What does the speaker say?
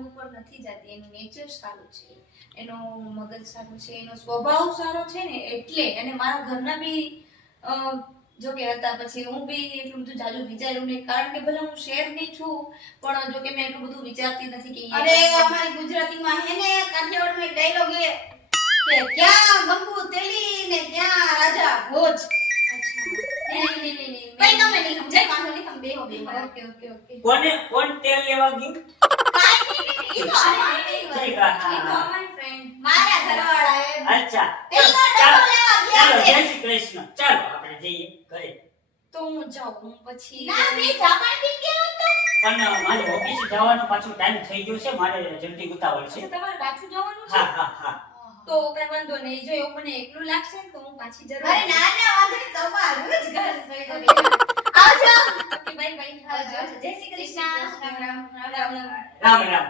રંગ ઉપર નથી જતી, એનું નેચર સારું છે, એનું મગજ સારું છે, એનો સ્વભાવ સારો છે ને એટલે. અને મારા ઘરના બી જો કે હતા, પછી હું બી એટલું બધું જાજુ વિચાર્યું નહીં, કારણ કે ભલે હું શહેરની છું પણ જો કે મેં એટલું બધું વિચારતી નથી કે અરે અમારી ગુજરાતીમાં હે ને કાઠિયાવાડમાં એક ડાયલોગ હે કે ક્યાં ગંગુ તેલી ને ક્યાં રાજા ભોજ. નહીં. ભાઈ તમે નહીં સમજાય, વાંધો નહીં, તમે બેહો બેહો. ઓકે. કોણ તેલ લેવા ગયું? ઈ તો ઠીક, હા, હા, હા. મારી ફ્રેન્ડ મારા ઘરવાળા હે. અચ્છા તેલનો ડબ્બો લેવા ગયા ચાલો, છે. જય શ્રી કૃષ્ણ. ચાલો આપણે જઈએ ઘરે. તો હું જાઉં પછી. ના બે જાપાન બી ગયો તો. પણ મારે ઓફિસે જવાનો પાછો ટાઈમ થઈ ગયો છે, મારે જલ્દી ઉતાવળ છે. અચ્છા, તમારે પાછું જવાનું છે? હા હા હા. તો કઈ વાંધો નહીં, જો એવું મને એકલું લાગશે ને તો હું પાછી જરૂર અરે ના ના વાંધો નહીં, તમારું જ ઘર છે. આવજો. Okay, bye bye. આવજો. જય શ્રી કૃષ્ણ. રામ રામ. રામ રામ.